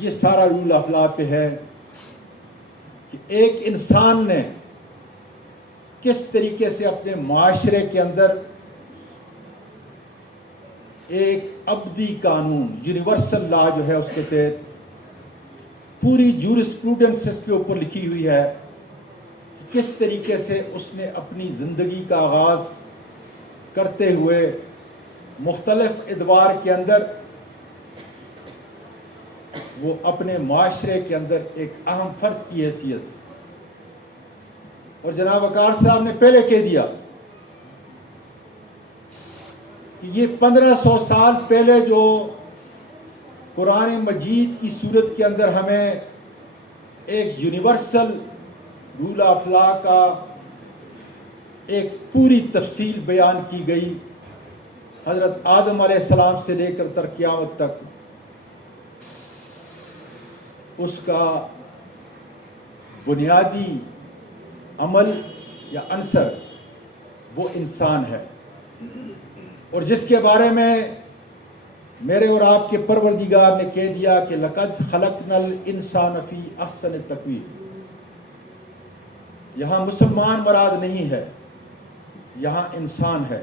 یہ سارا role of law پہ ہے کہ ایک انسان نے کس طریقے سے اپنے معاشرے کے اندر ایک ابدی قانون یونیورسل لا جو ہے اس کے تحت پوری جورسپروڈنس اس کے اوپر لکھی ہوئی ہے، کس طریقے سے اس نے اپنی زندگی کا آغاز کرتے ہوئے مختلف ادوار کے اندر وہ اپنے معاشرے کے اندر ایک اہم فرد کی حیثیت، اور جناب وقار صاحب نے پہلے کہہ دیا کہ یہ 1500 سال پہلے جو قرآن مجید کی صورت کے اندر ہمیں ایک یونیورسل رول آف لا کا ایک پوری تفصیل بیان کی گئی، حضرت آدم علیہ السلام سے لے کر تا قیامت تک، اس کا بنیادی عمل یا عنصر وہ انسان ہے، اور جس کے بارے میں میرے اور آپ کے پروردگار نے کہہ دیا کہ لقد خلقنا الانسان فی احسن تقویم۔ یہاں مسلمان مراد نہیں ہے، یہاں انسان ہے،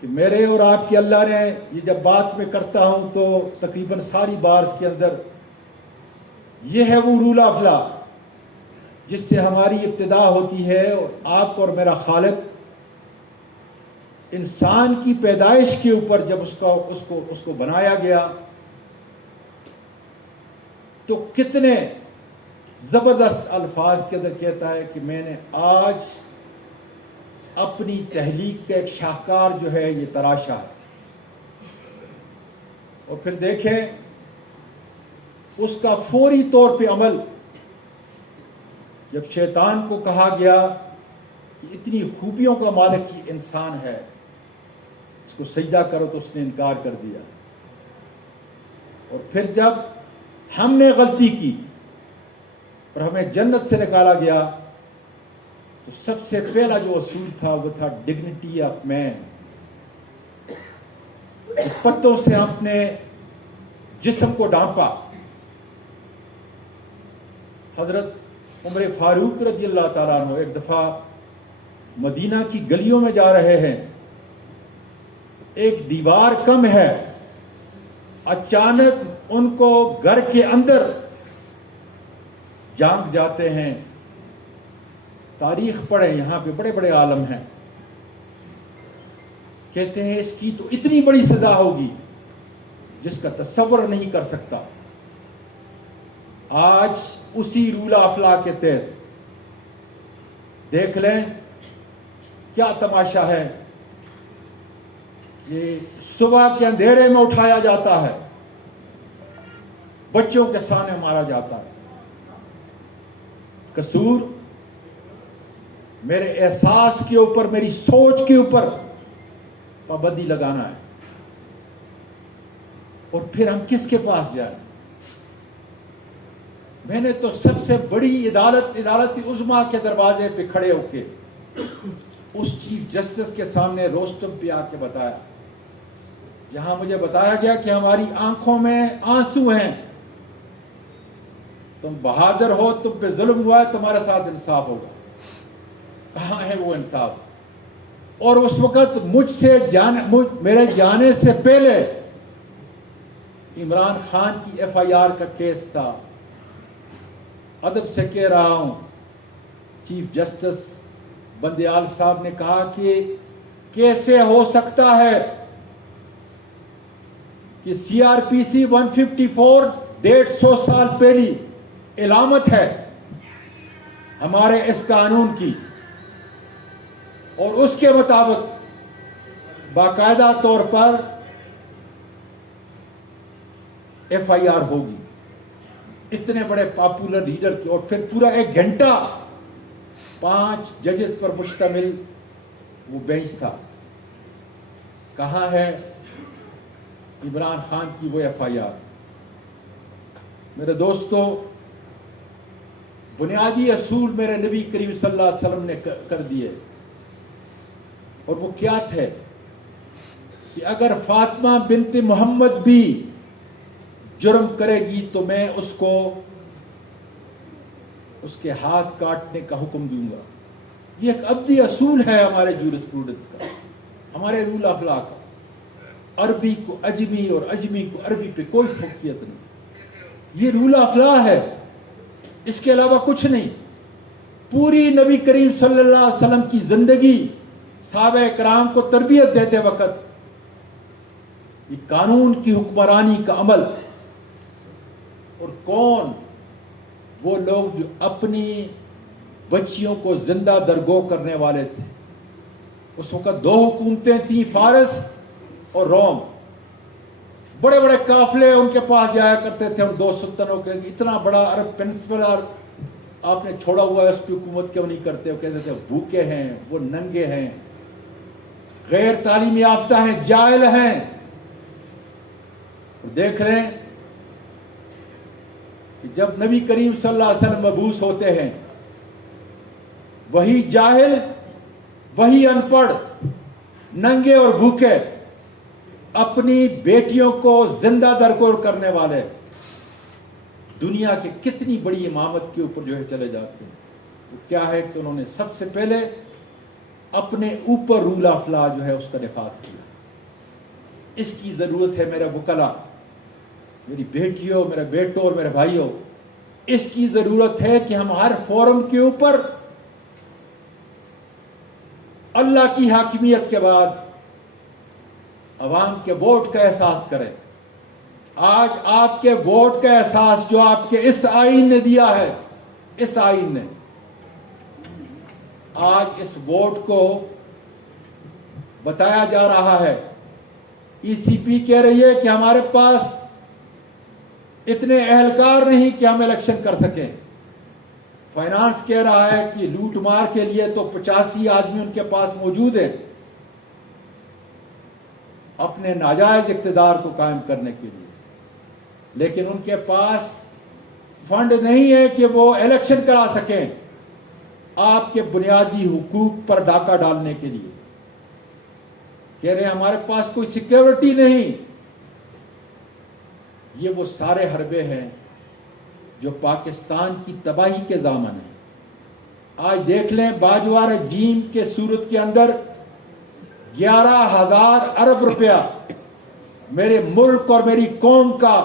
کہ میرے اور آپ کی اللہ نے یہ جب بات میں کرتا ہوں تو تقریباً ساری بار اس کے اندر یہ ہے وہ رول آف لا جس سے ہماری ابتدا ہوتی ہے، اور آپ اور میرا خالق انسان کی پیدائش کے اوپر جب اس کو بنایا گیا تو کتنے زبردست الفاظ کے اندر کہتا ہے کہ میں نے آج اپنی تحلیق کا ایک شاہکار جو ہے یہ تراشا ہے، اور پھر دیکھیں اس کا فوری طور پہ عمل جب شیطان کو کہا گیا کہ اتنی خوبیوں کا مالک یہ انسان ہے، اس کو سجدہ کرو، تو اس نے انکار کر دیا، اور پھر جب ہم نے غلطی کی اور ہمیں جنت سے نکالا گیا تو سب سے پہلا جو اصول تھا وہ تھا ڈگنیٹی آف مین۔ پتوں سے ہم اپنے جسم کو ڈھانپا۔ حضرت عمر فاروق رضی اللہ تعالیٰ عنہ ایک دفعہ مدینہ کی گلیوں میں جا رہے ہیں، ایک دیوار کم ہے، اچانک ان کو گھر کے اندر جانگ جاتے ہیں۔ تاریخ پڑھیں، یہاں پہ بڑے بڑے عالم ہیں، کہتے ہیں اس کی تو اتنی بڑی سزا ہوگی جس کا تصور نہیں کر سکتا۔ آج اسی رول آف لا کے تحت دیکھ لیں کیا تماشا ہے، یہ صبح کے اندھیرے میں اٹھایا جاتا ہے، بچوں کے سامنے مارا جاتا ہے۔ قصور میرے احساس کے اوپر، میری سوچ کے اوپر پابندی لگانا ہے، اور پھر ہم کس کے پاس جائیں؟ میں نے تو سب سے بڑی عدالت عظمیٰ کے دروازے پہ کھڑے ہو کے اس چیف جسٹس کے سامنے روسٹم پہ آ کے بتایا، جہاں مجھے بتایا گیا کہ ہماری آنکھوں میں آنسو ہیں، تم بہادر ہو، تم پہ ظلم ہوا ہے، تمہارے ساتھ انصاف ہوگا۔ کہاں ہے وہ انصاف؟ اور اس وقت میرے جانے سے پہلے عمران خان کی ایف آئی آر کا کیس تھا۔ ادب سے کہہ رہا ہوں، چیف جسٹس بندیال صاحب نے کہا کہ کیسے ہو سکتا ہے کہ سی آر پی سی 154 150 سال پہلی علامت ہے ہمارے اس قانون کی، اور اس کے مطابق باقاعدہ طور پر ایف آئی آر ہوگی اتنے بڑے پاپولر لیڈر کی، اور پھر پورا 1 گھنٹہ 5 ججز پر مشتمل وہ بینچ تھا۔ کہاں ہے عمران خان کی وہ ایف آئی آر؟ میرے دوستو، بنیادی اصول میرے نبی کریم صلی اللہ علیہ وسلم نے کر دیے، اور وہ کیا تھے کہ اگر فاطمہ بنت محمد بھی جرم کرے گی تو میں اس کو اس کے ہاتھ کاٹنے کا حکم دوں گا. یہ ایک ابدی اصول ہے ہمارے جورسپروڈنس کا، ہمارے رول آف لا کا. عربی کو اجمی اور اجمی کو عربی پہ کوئی فوقیت نہیں. یہ رول آف لا ہے، اس کے علاوہ کچھ نہیں. پوری نبی کریم صلی اللہ علیہ وسلم کی زندگی صحابہ کرام کو تربیت دیتے وقت یہ قانون کی حکمرانی کا عمل. اور کون وہ لوگ جو اپنی بچیوں کو زندہ درگو کرنے والے تھے؟ اس وقت دو حکومتیں تھیں، فارس اور روم. بڑے بڑے قافلے ان کے پاس جایا کرتے تھے، اور دو سلطنوں کے. اتنا بڑا عرب پینسپلر آپ نے چھوڑا ہوا ہے، اس کی حکومت کیوں نہیں کرتے؟ وہ کہتے تھے بھوکے ہیں، وہ ننگے ہیں، غیر تعلیم یافتہ ہیں، جاہل ہیں. دیکھ رہے ہیں کہ جب نبی کریم صلی اللہ علیہ وسلم مبعوث ہوتے ہیں، وہی جاہل، وہی ان پڑھ، ننگے اور بھوکے اپنی بیٹیوں کو زندہ درگور کرنے والے دنیا کے کتنی بڑی امامت کے اوپر جو ہے چلے جاتے ہیں. وہ کیا ہے کہ انہوں نے سب سے پہلے اپنے اوپر رول آف لا جو ہے اس کا نفاذ کیا. اس کی ضرورت ہے میرے وکلا، میری بیٹیوں، میرے بیٹوں اور میرے بھائیوں. اس کی ضرورت ہے کہ ہم ہر فورم کے اوپر اللہ کی حاکمیت کے بعد عوام کے ووٹ کا احساس کریں. آج آپ کے ووٹ کا احساس جو آپ کے اس آئین نے دیا ہے، اس آئین نے آج اس ووٹ کو بتایا جا رہا ہے. ای سی پی کہہ رہی ہے کہ ہمارے پاس اتنے اہلکار نہیں کہ ہم الیکشن کر سکیں. فائنانس کہہ رہا ہے کہ لوٹ مار کے لیے تو 85 آدمی ان کے پاس موجود ہیں اپنے ناجائز اقتدار کو قائم کرنے کے لیے، لیکن ان کے پاس فنڈ نہیں ہے کہ وہ الیکشن کرا سکیں آپ کے بنیادی حقوق پر ڈاکہ ڈالنے کے لیے. کہہ رہے ہیں ہمارے پاس کوئی سیکیورٹی نہیں. یہ وہ سارے حربے ہیں جو پاکستان کی تباہی کے ضامن ہیں. آج دیکھ لیں باجوہ رجیم کے صورت کے اندر 11,000 ارب روپیہ میرے ملک اور میری قوم کا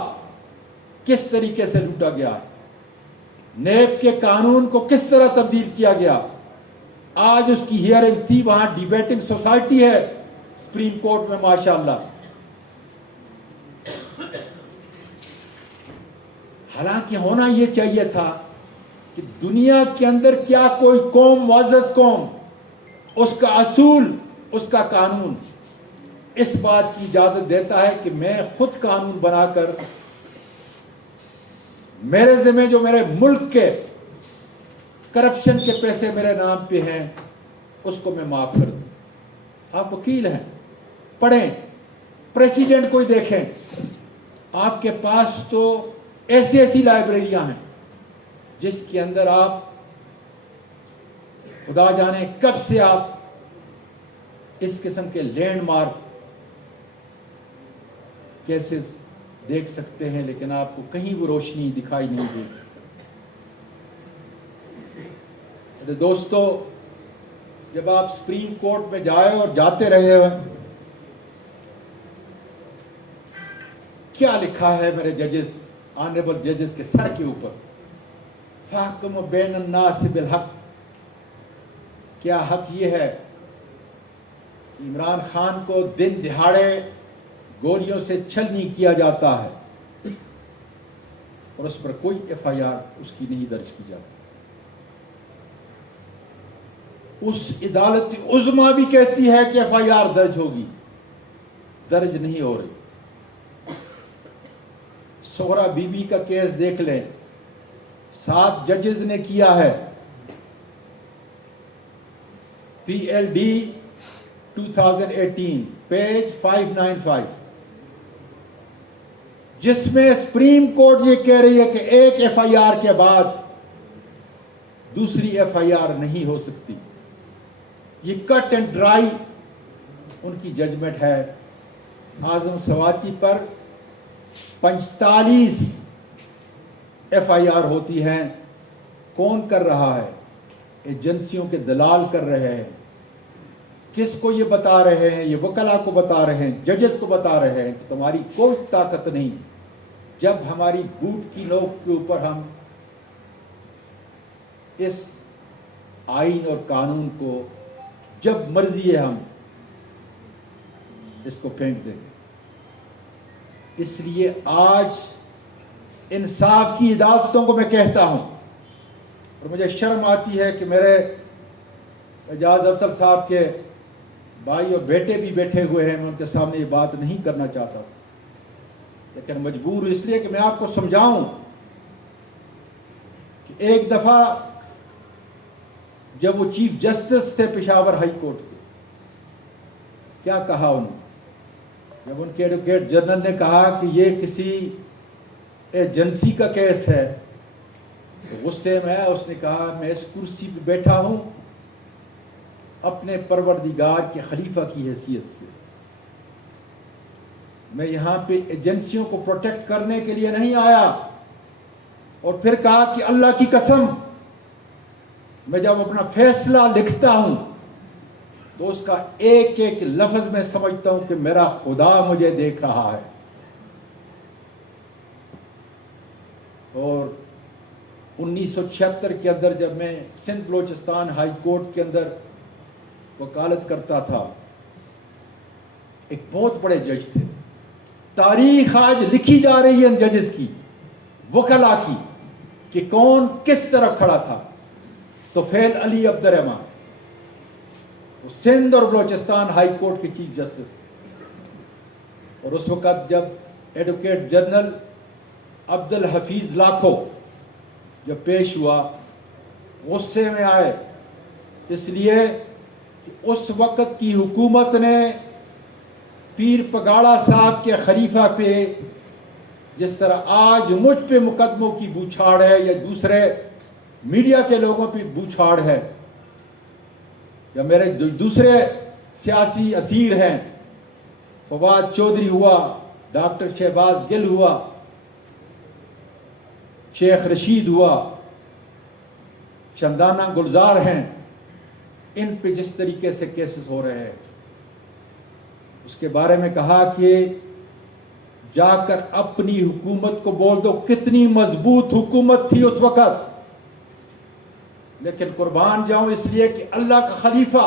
کس طریقے سے لوٹا گیا. نیب کے قانون کو کس طرح تبدیل کیا گیا. آج اس کی ہیئرنگ تھی، وہاں ڈیبیٹنگ سوسائٹی ہے سپریم کورٹ میں، ماشاءاللہ. حالانکہ ہونا یہ چاہیے تھا کہ دنیا کے اندر کیا کوئی قوم، معزز قوم، اس کا اصول، اس کا قانون اس بات کی اجازت دیتا ہے کہ میں خود قانون بنا کر میرے ذمہ جو میرے ملک کے کرپشن کے پیسے میرے نام پہ ہیں اس کو میں معاف کر دوں. آپ وکیل ہیں، پڑھیں، پریسیڈنٹ کو ہی دیکھیں. آپ کے پاس تو ایسی لائبریریاں ہیں جس کے اندر آپ خدا جانے کب سے آپ اس قسم کے لینڈ مارک کیسز دیکھ سکتے ہیں، لیکن آپ کو کہیں وہ روشنی دکھائی نہیں دے. دوستو، جب آپ سپریم کورٹ میں جائے اور جاتے رہے ہوئے، کیا لکھا ہے میرے ججز، آنریبل ججز کے سر کے اوپر؟ فاحکم بین الناس بالحق. کیا حق یہ ہے کہ عمران خان کو دن دہاڑے گولیوں سے چھلنی کیا جاتا ہے اور اس پر کوئی ایف آئی آر اس کی نہیں درج کی جاتی؟ اس عدالت عظمیٰ بھی کہتی ہے کہ ایف آئی آر درج ہوگی، درج نہیں ہو رہی. سغرا بی بی کا کیس دیکھ لیں، 7 ججز نے کیا ہے. پی ایل ڈی 2018 پیج 595، جس میں سپریم کورٹ یہ کہہ رہی ہے کہ ایک ایف آئی آر کے بعد دوسری ایف آئی آر نہیں ہو سکتی. یہ کٹ اینڈ ڈرائی ان کی ججمنٹ ہے. اعظم سواتی پر 45 FIR ہوتی ہیں. کون کر رہا ہے؟ ایجنسیوں کے دلال کر رہے ہیں. کس کو یہ بتا رہے ہیں؟ یہ وکلا کو بتا رہے ہیں، ججز کو بتا رہے ہیں کہ تمہاری کوئی طاقت نہیں. جب ہماری بوٹ کی نوک کے اوپر ہم اس آئین اور قانون کو جب مرضی ہے ہم اس کو پھینک دیں گے. اس لیے آج انصاف کی عدالتوں کو میں کہتا ہوں، اور مجھے شرم آتی ہے کہ میرے اعجاز افضل صاحب کے بھائی اور بیٹے بھی بیٹھے ہوئے ہیں، میں ان کے سامنے یہ بات نہیں کرنا چاہتا، لیکن مجبور اس لیے کہ میں آپ کو سمجھاؤں کہ ایک دفعہ جب وہ چیف جسٹس تھے پشاور ہائی کورٹ کے، کیا کہا انہوں نے؟ جب ان کے ایڈوکیٹ جنرل نے کہا کہ یہ کسی ایجنسی کا کیس ہے تو غصے میں اس نے کہا میں اس کرسی پہ بیٹھا ہوں اپنے پروردگار کے خلیفہ کی حیثیت سے، میں یہاں پہ ایجنسیوں کو پروٹیکٹ کرنے کے لیے نہیں آیا. اور پھر کہا کہ اللہ کی قسم میں جب اپنا فیصلہ لکھتا ہوں تو اس کا ایک ایک لفظ میں سمجھتا ہوں کہ میرا خدا مجھے دیکھ رہا ہے. اور 1976 کے اندر جب میں سندھ بلوچستان ہائی کورٹ کے اندر وکالت کرتا تھا، ایک بہت بڑے جج تھے. تاریخ آج لکھی جا رہی ہے ان ججز کی، وکلا کی، کہ کون کس طرف کھڑا تھا. طفیل علی عبد الرحمان وہ سندھ اور بلوچستان ہائی کورٹ کے چیف جسٹس تھے. اور اس وقت جب ایڈوکیٹ جنرل عبد الحفیظ لاکھو جب پیش ہوا، غصے میں آئے، اس لیے کہ اس وقت کی حکومت نے پیر پگاڑا صاحب کے خلیفہ پہ جس طرح آج مجھ پہ مقدموں کی بوچھاڑ ہے یا دوسرے میڈیا کے لوگوں پہ بوچھاڑ ہے یا میرے دوسرے سیاسی اسیر ہیں، فواد چودھری ہوا، ڈاکٹر شہباز گل ہوا، شیخ رشید ہوا، شمدانہ گلزار ہیں، ان پہ جس طریقے سے کیسز ہو رہے ہیں، اس کے بارے میں کہا کہ جا کر اپنی حکومت کو بول دو کتنی مضبوط حکومت تھی اس وقت. لیکن قربان جاؤں اس لیے کہ اللہ کا خلیفہ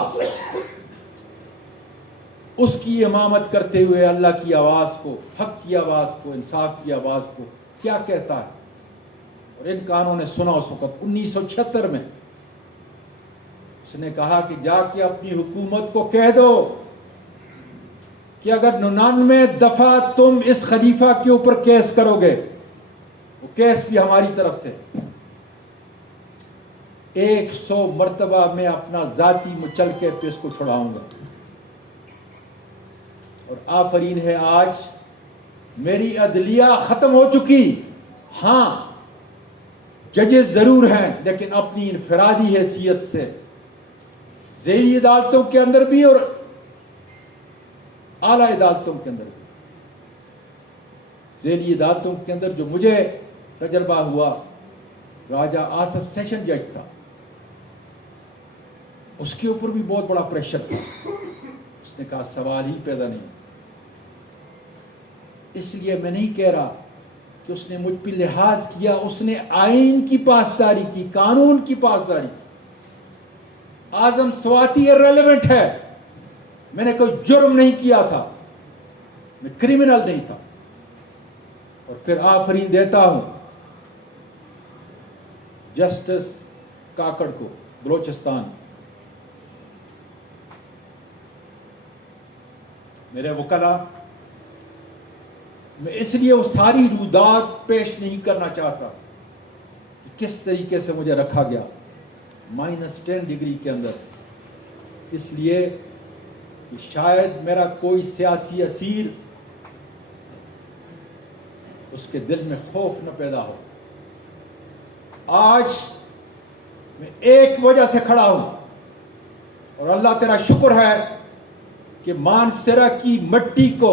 اس کی امامت کرتے ہوئے اللہ کی آواز کو، حق کی آواز کو، انصاف کی آواز کو کیا کہتا ہے. اور ان کانوں نے سنا اس وقت 1976 میں. اس نے کہا کہ جا کے اپنی حکومت کو کہہ دو کہ اگر 99 دفعہ تم اس خلیفہ کے اوپر کیس کرو گے، وہ کیس بھی ہماری طرف سے، 100 مرتبہ میں اپنا ذاتی مچلکے پہ اس کو چھڑاؤں گا. اور آفرین ہے آج میری عدلیہ ختم ہو چکی. ہاں ججز ضرور ہیں لیکن اپنی انفرادی حیثیت سے ذیلی عدالتوں کے اندر بھی اور اعلیٰ عدالتوں کے اندر بھی. ذیلی عدالتوں کے اندر جو مجھے تجربہ ہوا، راجہ آصف سیشن جج تھا، اس کے اوپر بھی بہت بڑا پریشر تھا. اس نے کہا سوال ہی پیدا نہیں. اس لیے میں نہیں کہہ رہا کہ اس نے مجھ پہ لحاظ کیا، اس نے آئین کی پاسداری کی، قانون کی پاسداری کی. اعظم سواتی ریلیونٹ ہے، میں نے کوئی جرم نہیں کیا تھا، میں کرمنل نہیں تھا. اور پھر آفرین دیتا ہوں جسٹس کاکڑ کو بلوچستان، میرے وکلا. میں اس لیے وہ ساری رودات پیش نہیں کرنا چاہتا کہ کس طریقے سے مجھے رکھا گیا -10 ڈگری کے اندر، اس لیے کہ شاید میرا کوئی سیاسی اسیر اس کے دل میں خوف نہ پیدا ہو. آج میں ایک وجہ سے کھڑا ہوں، اور اللہ تیرا شکر ہے کہ مانسرا کی مٹی کو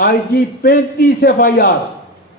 IG 35 FIR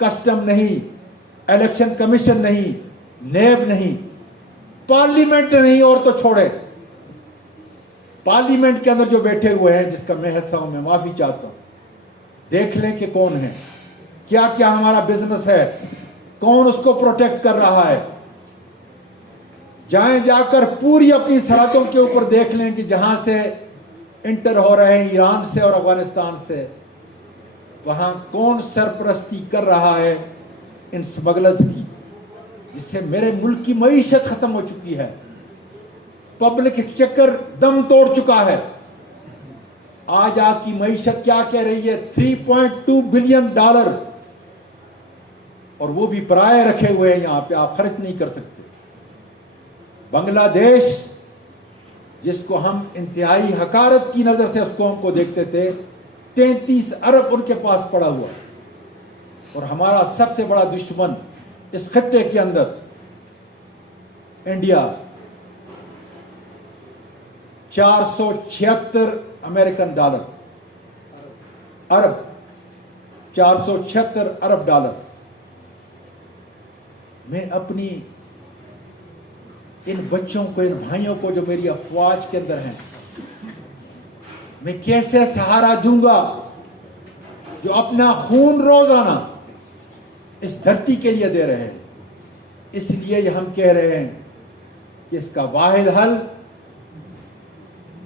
کسٹم نہیں, الیکشن کمیشن نہیں, نیب نہیں, پارلیمنٹ نہیں, اور تو چھوڑے پارلیمنٹ کے اندر جو بیٹھے ہوئے ہیں, جس کا میں حصہ ہوں, میں معافی چاہتا ہوں, دیکھ لیں کہ کون ہے, کیا کیا ہمارا بزنس ہے, کون اس کو پروٹیکٹ کر رہا ہے. جائیں, جا کر پوری اپنی سرحدوں کے اوپر دیکھ لیں کہ جہاں سے انٹر ہو رہے ہیں ایران سے اور افغانستان سے, وہاں کون سرپرستی کر رہا ہے ان سمگلرز کی, جس سے میرے ملک کی معیشت ختم ہو چکی ہے, پبلک ایکسچیکر دم توڑ چکا ہے. آج آپ کی معیشت کیا کہہ رہی ہے؟ $3.2 بلین, اور وہ بھی پرائے رکھے ہوئے ہیں یہاں پہ, آپ خرچ نہیں کر سکتے. بنگلہ دیش, جس کو ہم انتہائی حقارت کی نظر سے اس قوم کو دیکھتے تھے, 33 ارب ان کے پاس پڑا ہوا, اور ہمارا سب سے بڑا دشمن اس خطے کے اندر انڈیا, $476 امریکن ڈالر, ارب, $476 ارب. میں اپنی ان بچوں کو, ان بھائیوں کو جو میری افواج کے اندر ہیں, میں کیسے سہارا دوں گا, جو اپنا خون روزانہ اس دھرتی کے لیے دے رہے ہیں. اس لیے یہ ہم کہہ رہے ہیں کہ اس کا واحد حل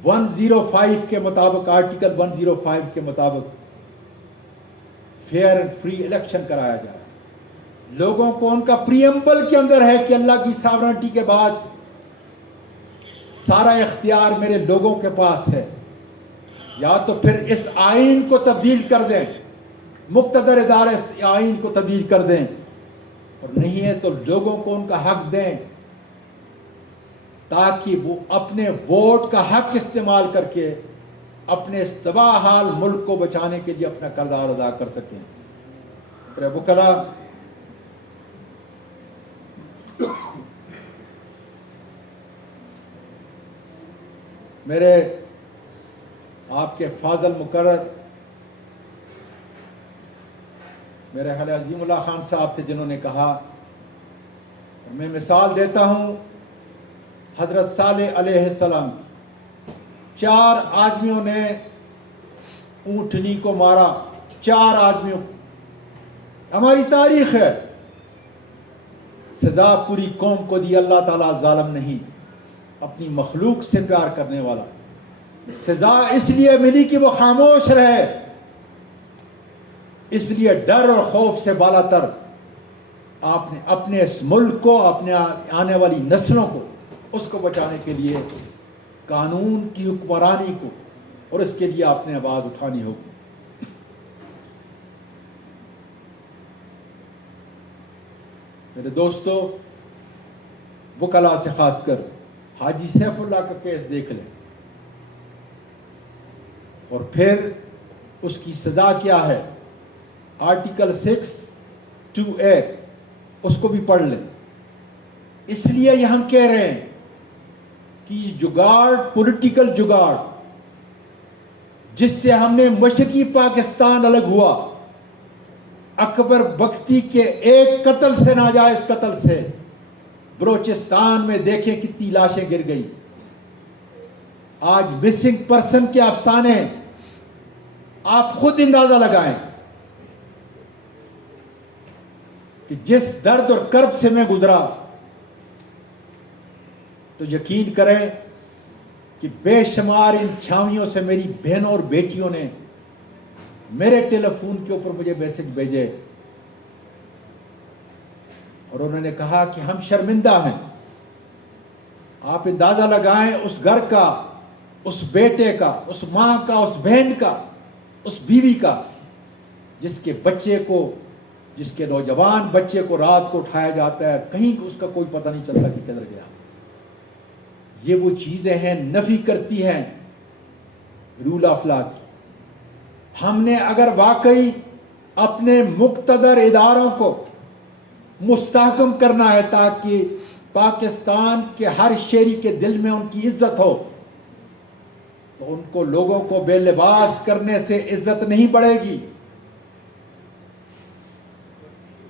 105 کے مطابق, آرٹیکل 105 کے مطابق فیئر اینڈ فری الیکشن کرایا جائے. لوگوں کو ان کا پریمبل کے اندر ہے کہ اللہ کی ساورنٹی کے بعد سارا اختیار میرے لوگوں کے پاس ہے. یا تو پھر اس آئین کو تبدیل کر دیں, مقتدر ادارے اس آئین کو تبدیل کر دیں, اور نہیں ہے تو لوگوں کو ان کا حق دیں, تاکہ وہ اپنے ووٹ کا حق استعمال کر کے اپنے اس تباہ حال ملک کو بچانے کے لیے اپنا کردار ادا کر سکیں. وکلا, میرے آپ کے فاضل مقرر میرے خیال عظیم اللہ خان صاحب تھے, جنہوں نے کہا, میں مثال دیتا ہوں حضرت صالح علیہ السلام, 4 آدمیوں نے اونٹنی کو مارا, 4 آدمیوں, ہماری تاریخ ہے. سزا پوری قوم کو دی, اللہ تعالیٰ ظالم نہیں, اپنی مخلوق سے پیار کرنے والا. سزا اس لیے ملی کہ وہ خاموش رہے, اس لیے ڈر اور خوف سے بالا تر آپ نے اپنے اس ملک کو, اپنے آنے والی نسلوں کو, اس کو بچانے کے لیے قانون کی حکمرانی کو, اور اس کے لیے آپ نے آواز اٹھانی ہوگی. میرے دوستو, وکلا سے خاص کر حاجی سیف اللہ کا کیس دیکھ لیں, اور پھر اس کی سزا کیا ہے, آرٹیکل 6(2)(a), اس کو بھی پڑھ لیں. اس لیے یہ ہم کہہ رہے ہیں کہ جگاڑ, پولیٹیکل جگاڑ, جس سے ہم نے مشرقی پاکستان الگ ہوا, اکبر بگٹی کے ایک قتل سے, ناجائز قتل سے, بلوچستان میں دیکھیں کتنی لاشیں گر گئی. آج مسنگ پرسن کے افسانے آپ خود اندازہ لگائیں کہ جس درد اور کرب سے میں گزرا, تو یقین کریں کہ بے شمار ان چھاویوں سے میری بہنوں اور بیٹیوں نے میرے ٹیلی فون کے اوپر مجھے میسج بھیجے, اور انہوں نے کہا کہ ہم شرمندہ ہیں. آپ اندازہ لگائیں اس گھر کا, اس بیٹے کا, اس ماں کا, اس بہن کا, اس بیوی کا, جس کے بچے کو, جس کے نوجوان بچے کو رات کو اٹھایا جاتا ہے, کہیں اس کا کوئی پتہ نہیں چلتا کہ کدھر گیا. یہ وہ چیزیں ہیں, نفی کرتی ہیں رول آف لا کی. ہم نے اگر واقعی اپنے مقتدر اداروں کو مستحکم کرنا ہے تاکہ پاکستان کے ہر شہری کے دل میں ان کی عزت ہو, تو ان کو, لوگوں کو بے لباس کرنے سے عزت نہیں بڑھے گی.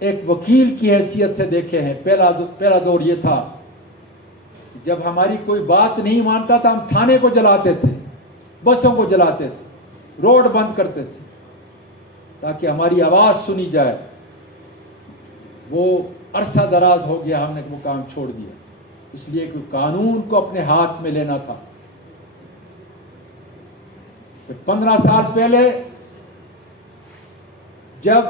ایک وکیل کی حیثیت سے دیکھے ہیں. پہلا دور یہ تھا جب ہماری کوئی بات نہیں مانتا تھا ہم تھانے کو جلاتے تھے, بسوں کو جلاتے تھے, روڈ بند کرتے تھے تاکہ ہماری آواز سنی جائے. وہ عرصہ دراز ہو گیا, ہم نے وہ کام چھوڑ دیا, اس لیے کہ قانون کو اپنے ہاتھ میں لینا تھا. 15 سال پہلے جب